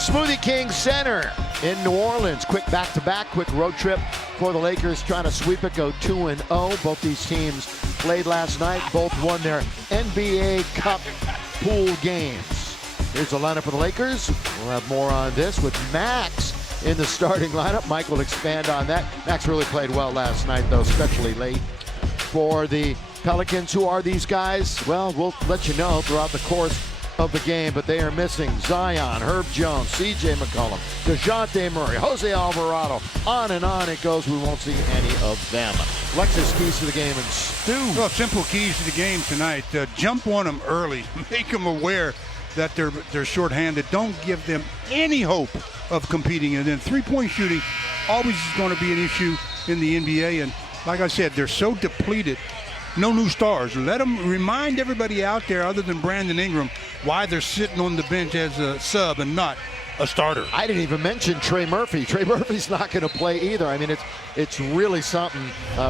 Smoothie King Center in New Orleans. Quick back-to-back, quick road trip for the Lakers, trying to sweep it, go 2-0. Both these teams played last night. Both won their NBA Cup pool games. Here's the lineup for the Lakers. We'll have more on this with Max in the starting lineup. Mike will expand on that. Max really played well last night, though, especially late. For the Pelicans, who are these guys? Well, we'll let you know throughout the course of the game, but they are missing Zion, Herb Jones, C.J. McCollum, DeJounte Murray, Jose Alvarado. On and on it goes. We won't see any of them. Alexis, keys to the game, and Stu. Well, simple keys to the game tonight. Jump on them early. Make them aware that they're shorthanded. Don't give them any hope of competing. And then three-point shooting always is going to be an issue in the NBA. And like I said, they're so depleted. No new stars. Let them remind everybody out there, other than Brandon Ingram, why they're sitting on the bench as a sub and not a starter. I didn't even mention Trey Murphy. Trey Murphy's not going to play either. I mean, it's really something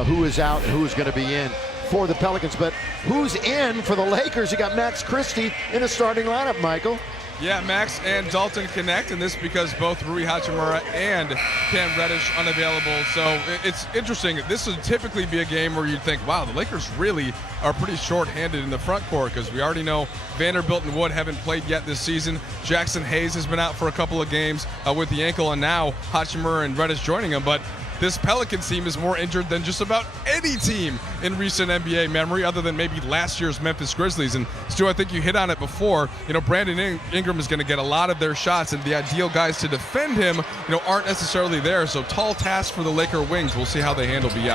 who is out and who is going to be in for the Pelicans. But who's in for the Lakers? You got Max Christie in a starting lineup, Michael. Yeah, Max and Dalton connect, and this because both Rui Hachimura and Cam Reddish unavailable. So it's interesting. This would typically be a game where you'd think, wow, the Lakers really are pretty short-handed in the front court, because we already know Vanderbilt and Wood haven't played yet this season. Jackson Hayes has been out for a couple of games with the ankle, and now Hachimura and Reddish joining him. But this Pelicans team is more injured than just about any team in recent NBA memory, other than maybe last year's Memphis Grizzlies. And Stu, I think you hit on it before. You know, Brandon Ingram is going to get a lot of their shots, and the ideal guys to defend him, aren't necessarily there. So tall task for the Laker wings. We'll see how they handle BI.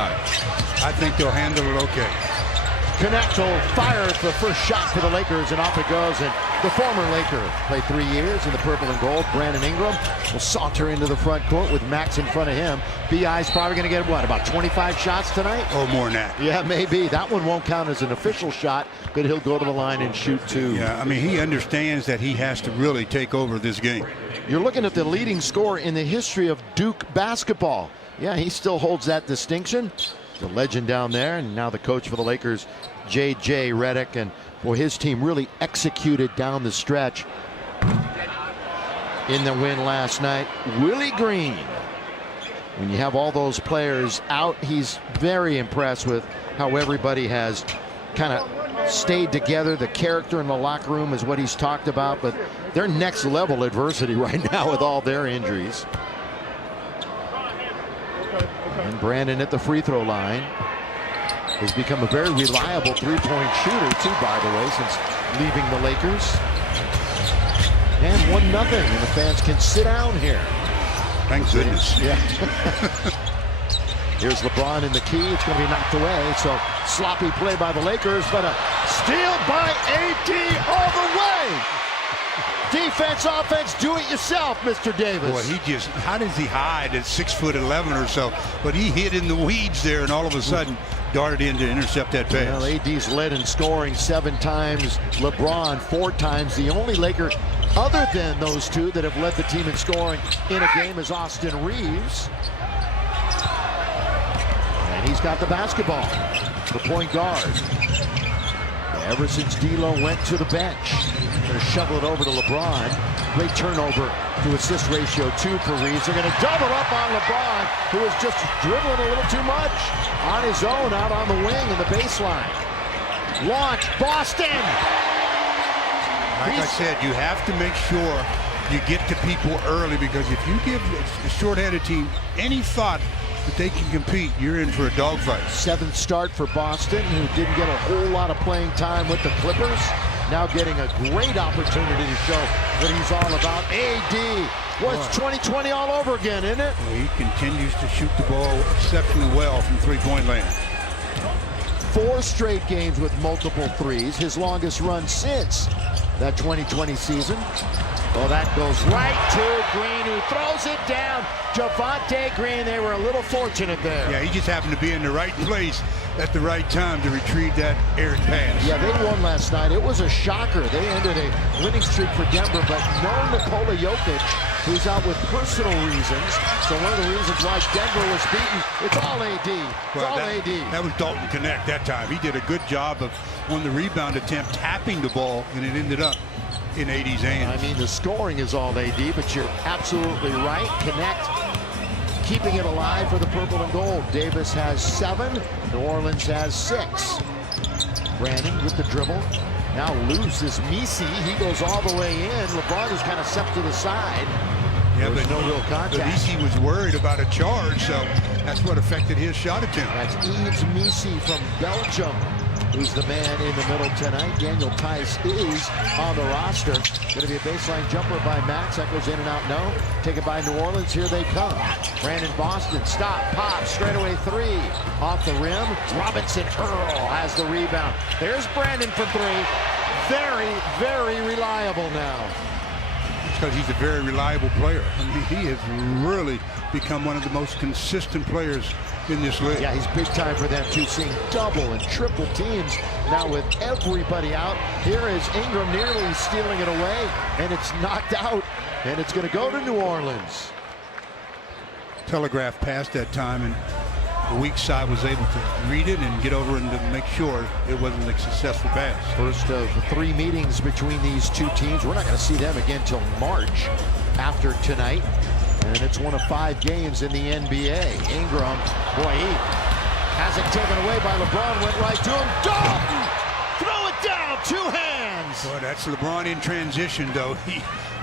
I think they'll handle it okay. Connectal fires the first shot for the Lakers, and off it goes. And the former Laker played 3 years in the purple and gold. Brandon Ingram will saunter into the front court with Max in front of him. B.I.'s probably going to get, about 25 shots tonight? Oh, more than that. Yeah, maybe. That one won't count as an official shot, but he'll go to the line and shoot two. Yeah, I mean, he understands that he has to really take over this game. You're looking at the leading scorer in the history of Duke basketball. Yeah, he still holds that distinction. The legend down there, and now the coach for the Lakers, J.J. Redick, and his team really executed down the stretch in the win last night. Willie Green, when you have all those players out, he's very impressed with how everybody has kind of stayed together. The character in the locker room is what he's talked about, but they're next level adversity right now with all their injuries. And Brandon at the free throw line has become a very reliable three-point shooter too, by the way, since leaving the Lakers. And 1-0, and the fans can sit down here. Thank goodness. Yeah. Here's LeBron in the key. It's going to be knocked away. So sloppy play by the Lakers, but a steal by AD all the way. Defense, offense, do it yourself, Mr. Davis. Boy, how does he hide at 6'11" or so? But he hid in the weeds there, and all of a sudden darted in to intercept that pass. Well, AD's led in scoring 7 times. LeBron 4 times. The only Laker other than those two that have led the team in scoring in a game is Austin Reeves. And he's got the basketball, the point guard. Ever since D'Lo went to the bench. Going to shovel it over to LeBron. Great turnover to assist ratio 2 for Reeves. They're going to double up on LeBron, who is just dribbling a little too much on his own out on the wing in the baseline. Launch, Boston! Like I said, you have to make sure you get to people early, because if you give the short-handed team any thought that they can compete, you're in for a dogfight. 7th start for Boston, who didn't get a whole lot of playing time with the Clippers. Now getting a great opportunity to show what he's all about. AD, it's 2020 all over again, isn't it? Well, he continues to shoot the ball exceptionally well from three-point land. 4 straight games with multiple threes, his longest run since that 2020 season. Well, that goes right to Green, who throws it down. Javonte Green, they were a little fortunate there. Yeah, he just happened to be in the right place at the right time to retrieve that errant pass. Yeah, they won last night. It was a shocker. They ended a winning streak for Denver, but no Nikola Jokic, who's out with personal reasons. So one of the reasons why Denver was beaten, it's all AD. AD. That was Dalton Connect that time. He did a good job of, on the rebound attempt, tapping the ball, and it ended up in AD's hands. I mean, the scoring is all AD, but you're absolutely right. Connect, keeping it alive for the purple and gold. Davis has 7. New Orleans has 6. Brandon with the dribble. Now loose is Misi. He goes all the way in. LeBron is kind of stepped to the side. Yeah, There's no real contact. But Misi was worried about a charge, so that's what affected his shot attempt. That's Yves Misi from Belgium, who's the man in the middle tonight. Daniel Tice is on the roster. Going to be a baseline jumper by Max. That goes in and out. No. Taken by New Orleans. Here they come. Brandon Boston. Stop. Pop. Straightaway 3. Off the rim. Robinson Earl has the rebound. There's Brandon for 3. Very, very reliable now. Because he's a very reliable player. I mean, he has really become one of the most consistent players in this league. Yeah, he's big time for them too, seeing double and triple teams now with everybody out. Here is Ingram nearly stealing it away, and it's knocked out, and it's going to go to New Orleans. Telegraph passed that time, and the weak side was able to read it and get over and to make sure it wasn't a successful pass. First of 3 meetings between these two teams. We're not going to see them again till March after tonight. And it's one of 5 games in the NBA. Ingram, boy, he has it taken away by LeBron. Went right to him. Dalton! Throw it down, 2 hands. Boy, that's LeBron in transition, though.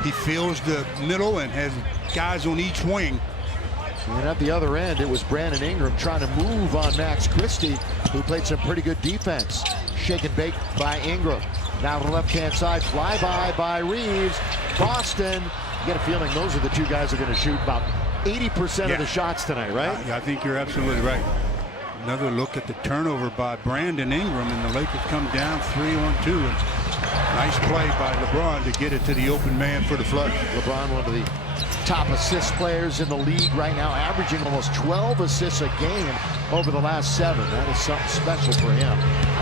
He fills the middle and has guys on each wing. And at the other end, it was Brandon Ingram trying to move on Max Christie, who played some pretty good defense. Shake and bake by Ingram. Now to the left-hand side, flyby by Reeves. Boston, you get a feeling those are the 2 guys who are going to shoot about 80% of the shots tonight, right? I think you're absolutely right. Another look at the turnover by Brandon Ingram, and the Lakers come down 3-on-2. And nice play by LeBron to get it to the open man for the flush. LeBron, one of the top assist players in the league right now, averaging almost 12 assists a game over the last 7. That is something special for him.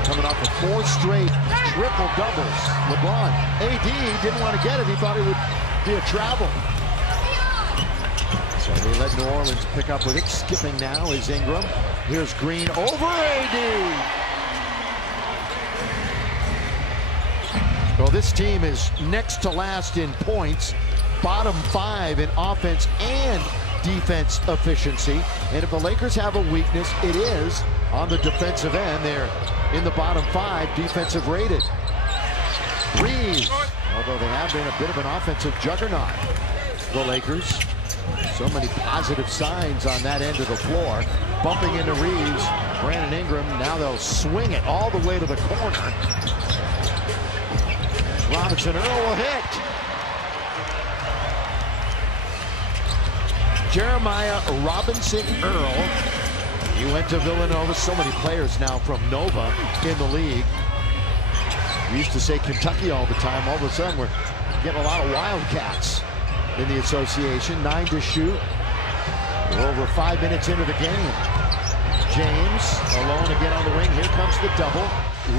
Coming off of 4 straight triple doubles. LeBron, AD didn't want to get it. He thought it would be a travel. So they let New Orleans pick up with it. Skipping now is Ingram. Here's Green over AD. Well, this team is next to last in points, bottom 5 in offense and defense efficiency. And if the Lakers have a weakness, it is on the defensive end. They're in the bottom 5 defensive rated. Reeves, although they have been a bit of an offensive juggernaut, the Lakers. So many positive signs on that end of the floor. Bumping into Reeves, Brandon Ingram. Now they'll swing it all the way to the corner. Robinson Earl will hit. Jeremiah Robinson Earl. He went to Villanova. So many players now from Nova in the league. We used to say Kentucky all the time. All of a sudden, we're getting a lot of Wildcats in the association. 9 to shoot. We're over 5 minutes into the game. James alone again on the wing. Here comes the double.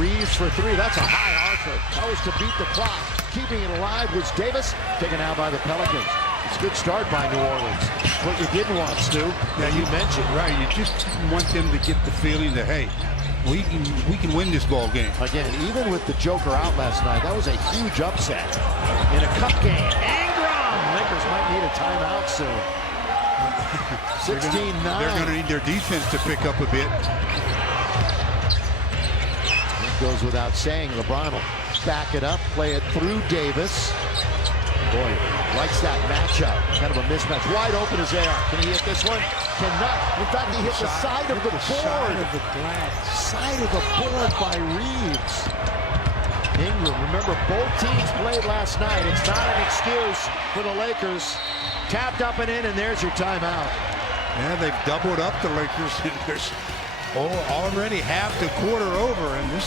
Reeves for 3. That's a high archer. That was to beat the clock. Keeping it alive was Davis. Taken out by the Pelicans. It's a good start by New Orleans. What you didn't want, Stu, that you mentioned. Right, you just want them to get the feeling that, hey, we can win this ball game. Again, even with the Joker out last night, that was a huge upset in a cup game. Ingram! Lakers might need a timeout soon. 16-9. They're going to need their defense to pick up a bit. It goes without saying. LeBron will back it up, play it through Davis. Boy, likes that matchup. Kind of a mismatch. Wide open as they are. Can he hit this one? Cannot. In fact, he hit the side of the board. Side of the glass. Side of the board by Reeves. Ingram, remember, both teams played last night. It's not an excuse for the Lakers. Tapped up and in, and there's your timeout. Yeah, they've doubled up the Lakers. There's already half the quarter over, and this